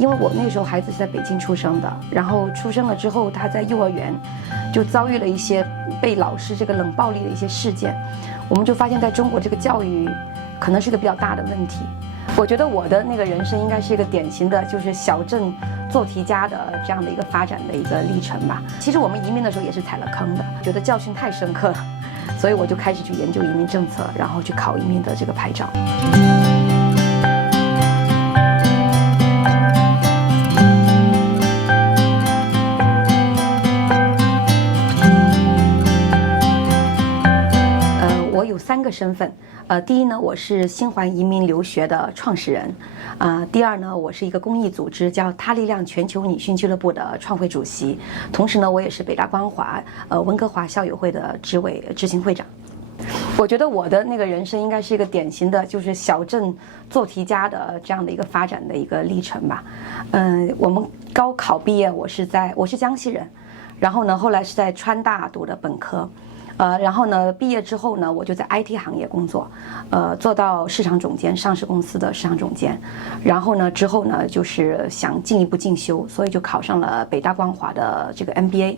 因为我那个时候孩子是在北京出生的，然后出生了之后，他在幼儿园就遭遇了一些被老师这个冷暴力的一些事件，我们就发现在中国这个教育可能是一个比较大的问题。我觉得我的那个人生应该是一个典型的，就是小镇做题家的这样的一个发展的一个历程吧。其实我们移民的时候也是踩了坑的，觉得教训太深刻了，所以我就开始去研究移民政策，然后去考移民的这个牌照。我有3个身份，第一呢，我是新环移民留学的创始人，第二呢，我是一个公益组织叫他力量全球女性俱乐部的创会主席，同时呢，我也是北大光华温哥华校友会的执行会长。我觉得我的那个人生应该是一个典型的，就是小镇做题家的这样的一个发展的一个历程吧。我们高考毕业，我是江西人，然后呢，后来是在川大读的本科。然后呢，毕业之后呢，我就在 IT 行业工作，做到市场总监，上市公司的市场总监。然后呢，之后呢，就是想进一步进修，所以就考上了北大光华的这个 MBA。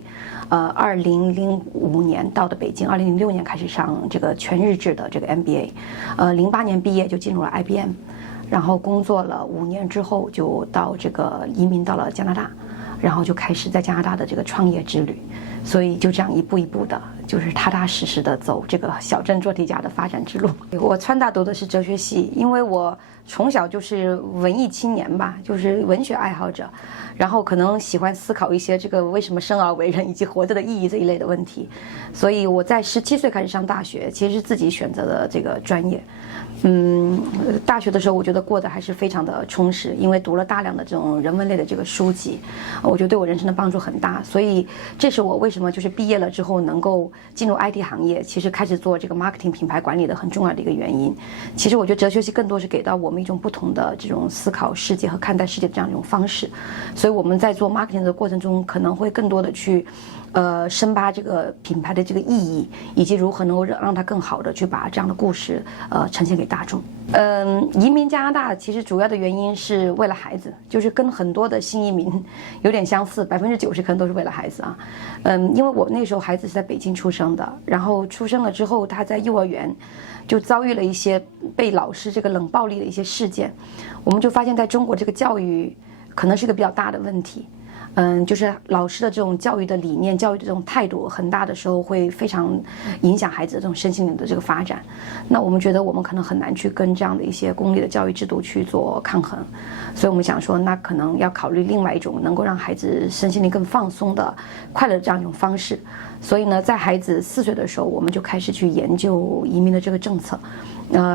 2005年到的北京，2006年开始上这个全日制的这个 MBA。08年毕业就进入了 IBM， 然后工作了5年之后，就到这个移民到了加拿大。然后就开始在加拿大的这个创业之旅，所以就这样一步一步的，就是踏踏实实的走这个小镇做题家的发展之路。我川大读的是哲学系，因为我从小就是文艺青年吧，就是文学爱好者，然后可能喜欢思考一些这个为什么生而为人以及活着的意义这一类的问题，所以我在17岁开始上大学，其实是自己选择的这个专业。大学的时候我觉得过得还是非常的充实，因为读了大量的这种人文类的这个书籍，我觉得对我人生的帮助很大，所以这是我为什么就是毕业了之后能够进入 IT 行业，其实开始做这个 marketing 品牌管理的很重要的一个原因。其实我觉得哲学系更多是给到我们一种不同的这种思考世界和看待世界的这样一种方式，所以我们在做 marketing 的过程中可能会更多的去深扒这个品牌的这个意义，以及如何能够让它更好的去把这样的故事呈现给大众。移民加拿大其实主要的原因是为了孩子，就是跟很多的新移民有点相似，90%可能都是为了孩子啊。因为我那时候孩子是在北京出生的，然后出生了之后，他在幼儿园就遭遇了一些被老师这个冷暴力的一些事件，我们就发现在中国这个教育可能是一个比较大的问题。就是老师的这种教育的理念、教育的这种态度，很大的时候会非常影响孩子的这种身心灵的这个发展。那我们觉得我们可能很难去跟这样的一些公立的教育制度去做抗衡，所以我们想说，那可能要考虑另外一种能够让孩子身心灵更放松的、快乐的这样一种方式。所以呢，在孩子4岁的时候，我们就开始去研究移民的这个政策。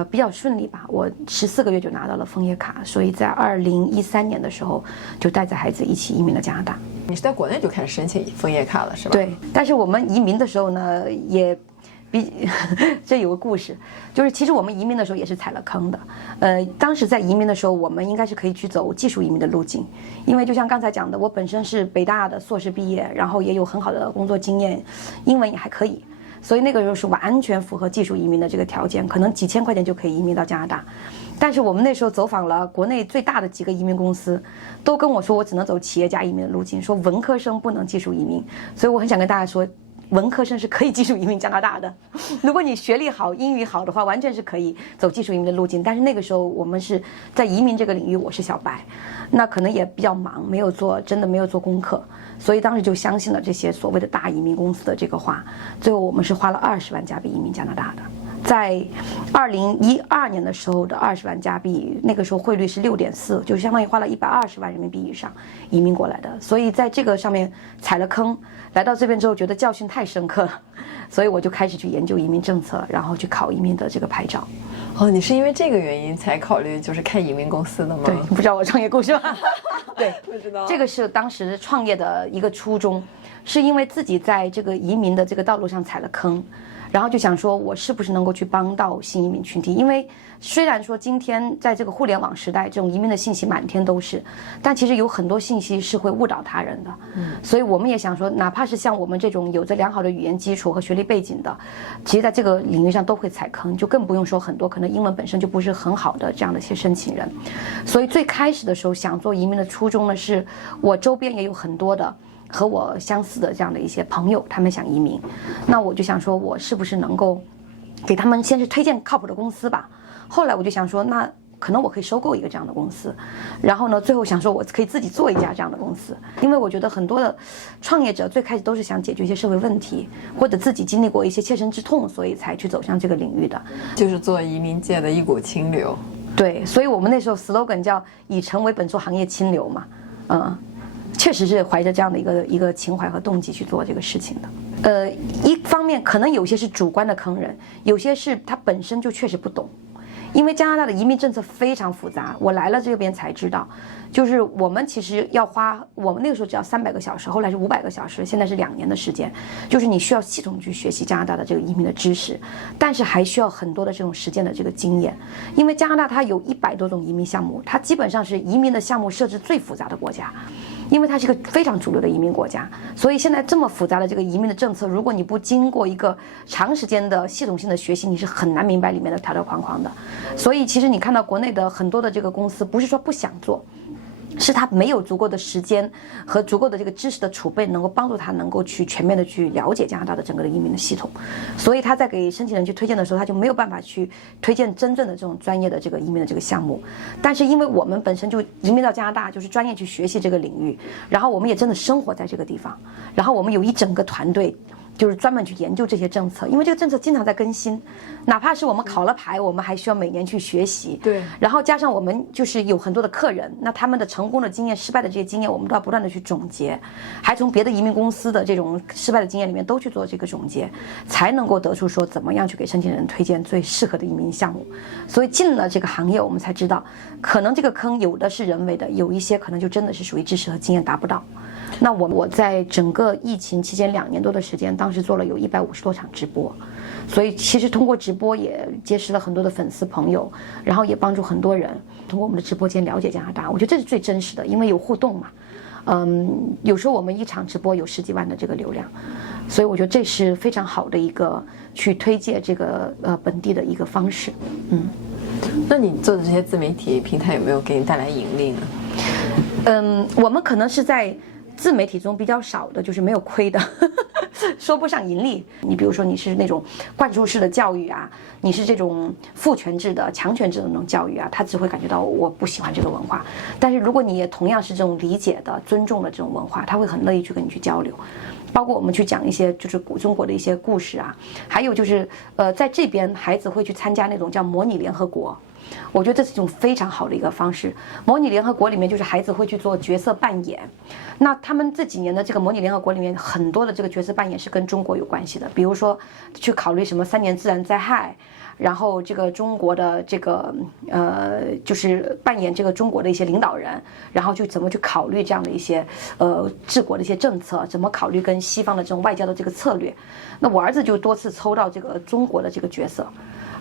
比较顺利吧，我14个月就拿到了枫叶卡，所以在2013年的时候就带着孩子一起移民了加拿大。你是在国内就开始申请枫叶卡了是吧？对，但是我们移民的时候呢，也这有个故事，就是其实我们移民的时候也是踩了坑的。当时在移民的时候，我们应该是可以去走技术移民的路径，因为就像刚才讲的，我本身是北大的硕士毕业，然后也有很好的工作经验，英文也还可以。所以那个时候是完全符合技术移民的这个条件，可能几千块钱就可以移民到加拿大。但是我们那时候走访了国内最大的几个移民公司，都跟我说我只能走企业家移民的路径，说文科生不能技术移民。所以我很想跟大家说，文科生是可以技术移民加拿大的。如果你学历好、英语好的话，完全是可以走技术移民的路径。但是那个时候我们是在移民这个领域，我是小白，那可能也比较忙，真的没有做功课，所以当时就相信了这些所谓的大移民公司的这个话。最后我们是花了20万加币移民加拿大的。在2012年的时候的20万加币，那个时候汇率是6.4，就相当于花了120万人民币以上移民过来的。所以在这个上面踩了坑，来到这边之后觉得教训太深刻了，所以我就开始去研究移民政策，然后去考移民的这个牌照。哦，你是因为这个原因才考虑就是开移民公司的吗？对，你不知道我创业故事吗？对，不知道。这个是当时创业的一个初衷，是因为自己在这个移民的这个道路上踩了坑。然后就想说，我是不是能够去帮到新移民群体？因为虽然说今天在这个互联网时代，这种移民的信息满天都是，但其实有很多信息是会误导他人的。所以我们也想说，哪怕是像我们这种有着良好的语言基础和学历背景的，其实在这个领域上都会踩坑，就更不用说很多可能英文本身就不是很好的这样的一些申请人。所以最开始的时候想做移民的初衷呢，是我周边也有很多的和我相似的这样的一些朋友，他们想移民，那我就想说，我是不是能够给他们先是推荐靠谱的公司吧。后来我就想说，那可能我可以收购一个这样的公司，然后呢，最后想说我可以自己做一家这样的公司，因为我觉得很多的创业者最开始都是想解决一些社会问题，或者自己经历过一些切身之痛，所以才去走向这个领域的，就是做移民界的一股清流。对，所以我们那时候 slogan 叫以诚为本做行业清流嘛，确实是怀着这样的一个情怀和动机去做这个事情的。一方面可能有些是主观的坑人，有些是他本身就确实不懂。因为加拿大的移民政策非常复杂，我来了这边才知道，就是我们其实要花，我们那个时候只要300个小时，后来是500个小时，现在是2年的时间，就是你需要系统去学习加拿大的这个移民的知识，但是还需要很多的这种实践的这个经验，因为加拿大它有100多种移民项目，它基本上是移民的项目设置最复杂的国家。因为它是一个非常主流的移民国家，所以现在这么复杂的这个移民的政策，如果你不经过一个长时间的系统性的学习，你是很难明白里面的条条框框的。所以其实你看到国内的很多的这个公司，不是说不想做，是他没有足够的时间和足够的这个知识的储备，能够帮助他能够去全面的去了解加拿大的整个的移民的系统，所以他在给申请人去推荐的时候，他就没有办法去推荐真正的这种专业的这个移民的这个项目。但是因为我们本身就移民到加拿大，就是专业去学习这个领域，然后我们也真的生活在这个地方，然后我们有一整个团队。就是专门去研究这些政策，因为这个政策经常在更新，哪怕是我们考了牌，我们还需要每年去学习。对，然后加上我们就是有很多的客人，那他们的成功的经验、失败的这些经验，我们都要不断的去总结，还从别的移民公司的这种失败的经验里面都去做这个总结，才能够得出说怎么样去给申请人推荐最适合的移民项目。所以进了这个行业，我们才知道，可能这个坑有的是人为的，有一些可能就真的是属于知识和经验达不到。那我在整个疫情期间2年多的时间，当时做了有150多场直播，所以其实通过直播也结识了很多的粉丝朋友，然后也帮助很多人通过我们的直播间了解加拿大。我觉得这是最真实的，因为有互动嘛。有时候我们一场直播有10几万的这个流量，所以我觉得这是非常好的一个去推介这个本地的一个方式。那你做的这些自媒体平台有没有给你带来盈利呢？我们可能是在自媒体中比较少的，就是没有亏的，说不上盈利。你比如说你是那种灌输式的教育啊，你是这种父权制的、强权制的那种教育啊，他只会感觉到我不喜欢这个文化。但是如果你也同样是这种理解的、尊重的这种文化，他会很乐意去跟你去交流。包括我们去讲一些就是中国的一些故事啊，还有就是在这边孩子会去参加那种叫模拟联合国。我觉得这是一种非常好的一个方式。模拟联合国里面就是孩子会去做角色扮演，那他们这几年的这个模拟联合国里面很多的这个角色扮演是跟中国有关系的，比如说去考虑什么3年自然灾害，然后这个中国的这个就是扮演这个中国的一些领导人，然后就怎么去考虑这样的一些治国的一些政策，怎么考虑跟西方的这种外交的这个策略。那我儿子就多次抽到这个中国的这个角色。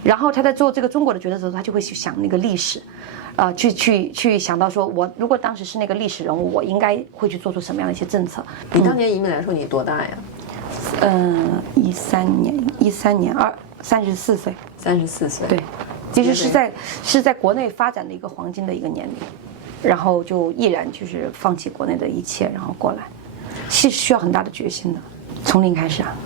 然后他在做这个中国的角色的时候，他就会去想那个历史，去想到说，我如果当时是那个历史人物，我应该会去做出什么样的一些政策。你当年移民来说，你多大呀？13年34岁。34岁。对，其实是在国内发展的一个黄金的一个年龄，然后就毅然就是放弃国内的一切，然后过来，是需要很大的决心的，从零开始啊。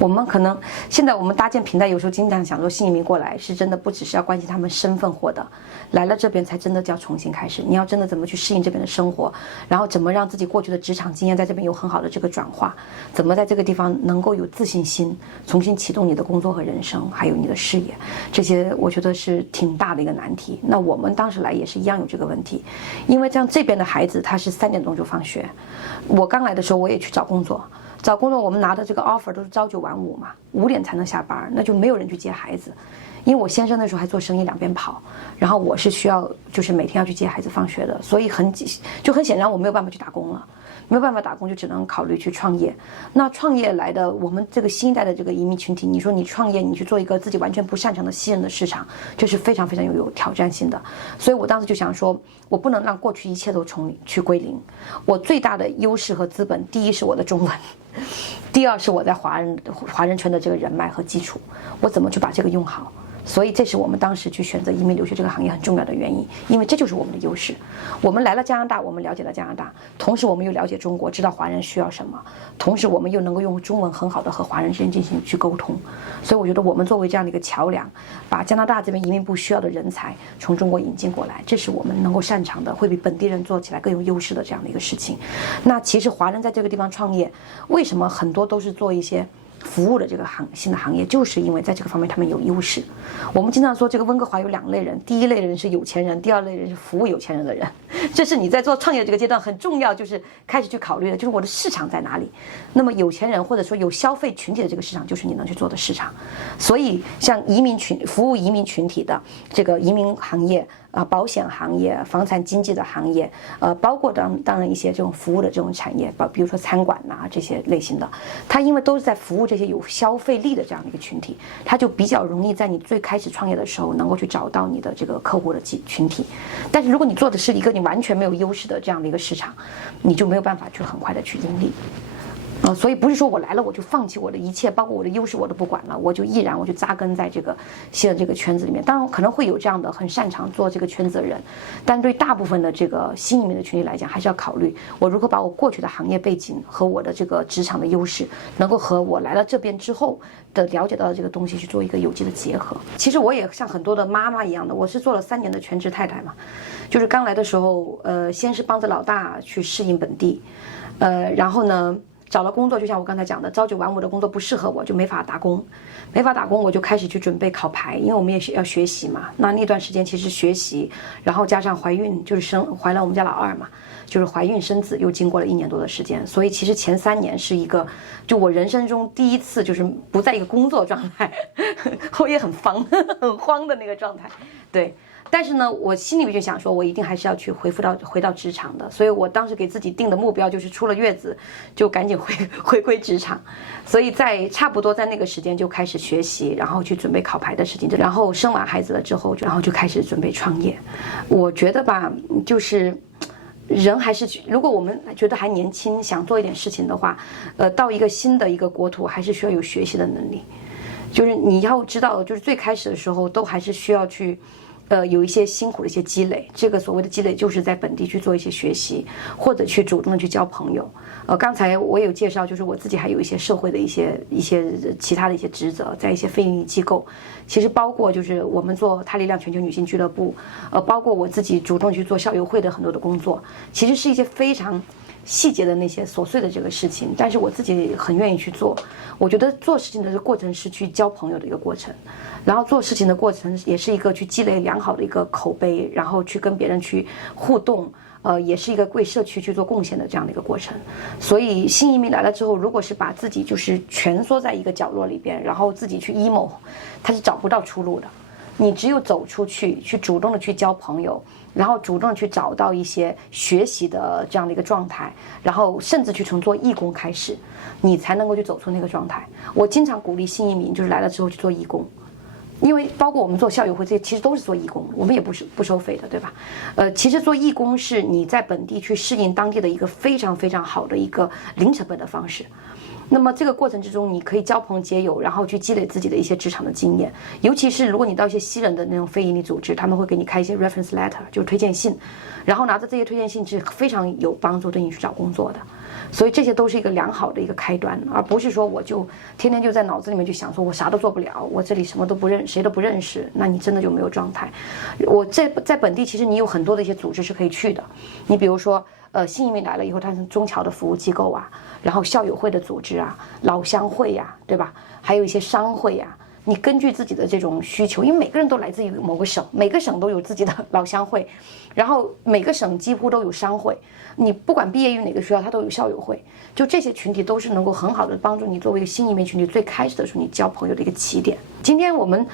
我们可能现在我们搭建平台，有时候经常想说新移民过来是真的不只是要关心他们身份获得，来了这边才真的叫重新开始。你要真的怎么去适应这边的生活，然后怎么让自己过去的职场经验在这边有很好的这个转化，怎么在这个地方能够有自信心，重新启动你的工作和人生，还有你的事业，这些我觉得是挺大的一个难题。那我们当时来也是一样有这个问题，因为像这边的孩子他是3点钟就放学，我刚来的时候我也去找工作，我们拿的这个 offer 都是朝9晚5嘛，5点才能下班，那就没有人去接孩子，因为我先生那时候还做生意两边跑，然后我是需要就是每天要去接孩子放学的，所以很显然我没有办法去打工了。没有办法打工，就只能考虑去创业。那创业来的，我们这个新一代的这个移民群体，你说你创业，你去做一个自己完全不擅长的新人的市场，这是非常非常有挑战性的。所以我当时就想说，我不能让过去一切都去归零。我最大的优势和资本，第一是我的中文，第二是我在华人圈的这个人脉和基础，我怎么去把这个用好？所以这是我们当时去选择移民留学这个行业很重要的原因，因为这就是我们的优势。我们来了加拿大，我们了解了加拿大，同时我们又了解中国，知道华人需要什么，同时我们又能够用中文很好的和华人之间进行去沟通。所以我觉得我们作为这样的一个桥梁，把加拿大这边移民部需要的人才从中国引进过来，这是我们能够擅长的，会比本地人做起来更有优势的这样的一个事情。那其实华人在这个地方创业，为什么很多都是做一些服务的这个新的行业，就是因为在这个方面他们有优势。我们经常说这个温哥华有2类人，第一类人是有钱人，第二类人是服务有钱人的人。这是你在做创业这个阶段很重要，就是开始去考虑的，就是我的市场在哪里。那么有钱人或者说有消费群体的这个市场，就是你能去做的市场。所以像服务移民群体的这个移民行业保险行业、房产经纪的行业，包括当然一些这种服务的这种产业，比如说餐馆呐这些类型的，它因为都是在服务这些有消费力的这样的一个群体，它就比较容易在你最开始创业的时候能够去找到你的这个客户的群体。但是如果你做的是一个你完全没有优势的这样的一个市场，你就没有办法去很快的去盈利。所以不是说我来了我就放弃我的一切，包括我的优势我都不管了，我就扎根在这个新的这个圈子里面。当然可能会有这样的很擅长做这个圈子的人，但对大部分的这个新移民的群体来讲，还是要考虑我如何把我过去的行业背景和我的这个职场的优势，能够和我来了这边之后的了解到的这个东西去做一个有机的结合。其实我也像很多的妈妈一样的，我是做了3年的全职太太嘛，就是刚来的时候，先是帮着老大去适应本地，然后呢找了工作，就像我刚才讲的，朝9晚5的工作不适合我，就没法打工，我就开始去准备考牌，因为我们也是要学习嘛。那段时间其实学习，然后加上怀孕，就是怀了我们家老2嘛，就是怀孕生子，又经过了1年多的时间，所以其实前3年是一个，就我人生中第一次就是不在一个工作状态，我也很慌的那个状态，对。但是呢，我心里面就想说，我一定还是要去回到职场的，所以我当时给自己定的目标就是出了月子就赶紧回归职场，所以在差不多在那个时间就开始学习，然后去准备考牌的事情，然后生完孩子了之后，然后就开始准备创业。我觉得吧，就是人还是如果我们觉得还年轻，想做一点事情的话，到一个新的一个国土，还是需要有学习的能力。就是你要知道，就是最开始的时候都还是需要去。有一些辛苦的一些积累，这个所谓的积累就是在本地去做一些学习，或者去主动的去交朋友。刚才我有介绍，就是我自己还有一些社会的一些其他的一些职责，在一些非营利机构，其实包括就是我们做他力量全球女性俱乐部，包括我自己主动去做校友会的很多的工作，其实是一些非常细节的那些琐碎的这个事情，但是我自己很愿意去做。我觉得做事情的过程是去交朋友的一个过程，然后做事情的过程也是一个去积累良好的一个口碑，然后去跟别人去互动，也是一个为社区去做贡献的这样的一个过程。所以新移民来了之后，如果是把自己就是蜷缩在一个角落里边，然后自己去 emo， 他是找不到出路的。你只有走出去，去主动的去交朋友，然后主动去找到一些学习的这样的一个状态，然后甚至去从做义工开始，你才能够去走出那个状态。我经常鼓励新移民，就是来了之后去做义工，因为包括我们做校友会这些，其实都是做义工，我们也不收费的，对吧？其实做义工是你在本地去适应当地的一个非常非常好的一个零成本的方式。那么这个过程之中，你可以交朋结友，然后去积累自己的一些职场的经验。尤其是如果你到一些西人的那种非营利组织，他们会给你开一些 reference letter， 就是推荐信，然后拿着这些推荐信是非常有帮助对你去找工作的。所以这些都是一个良好的一个开端，而不是说我就天天就在脑子里面去想说我啥都做不了，我这里什么都不认，谁都不认识，那你真的就没有状态。我在本地其实你有很多的一些组织是可以去的，你比如说新移民来了以后，他是中侨的服务机构啊，然后校友会的组织啊，老乡会呀，对吧？还有一些商会呀，你根据自己的这种需求，因为每个人都来自于某个省，每个省都有自己的老乡会，然后每个省几乎都有商会，你不管毕业于哪个学校，它都有校友会，就这些群体都是能够很好的帮助你作为一个新移民群体最开始的时候你交朋友的一个起点。今天我们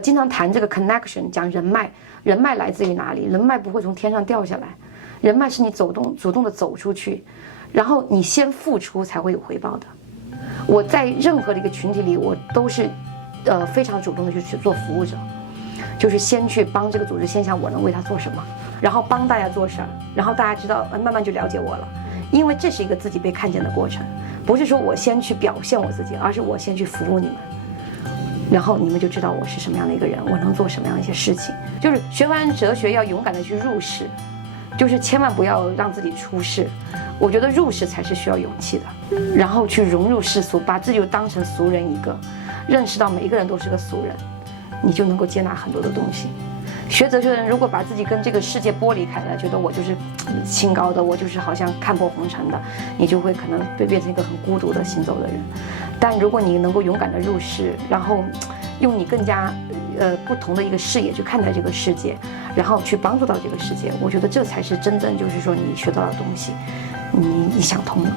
经常谈这个 connection， 讲人脉，人脉来自于哪里？人脉不会从天上掉下来，人脉是你主动的走出去，然后你先付出才会有回报的。我在任何的一个群体里，我都是非常主动的去做服务者，就是先去帮这个组织，先想我能为他做什么，然后帮大家做事儿，然后大家知道慢慢就了解我了。因为这是一个自己被看见的过程，不是说我先去表现我自己，而是我先去服务你们，然后你们就知道我是什么样的一个人，我能做什么样的一些事情。就是学完哲学要勇敢的去入世，就是千万不要让自己出世。我觉得入世才是需要勇气的，然后去融入世俗，把自己就当成俗人一个，认识到每一个人都是个俗人，你就能够接纳很多的东西。学哲学的人如果把自己跟这个世界剥离开来，觉得我就是清高的，我就是好像看破红尘的，你就会可能被变成一个很孤独的行走的人。但如果你能够勇敢的入世，然后用你更加不同的一个视野去看待这个世界，然后去帮助到这个世界，我觉得这才是真正就是说你学到的东西，你想通了。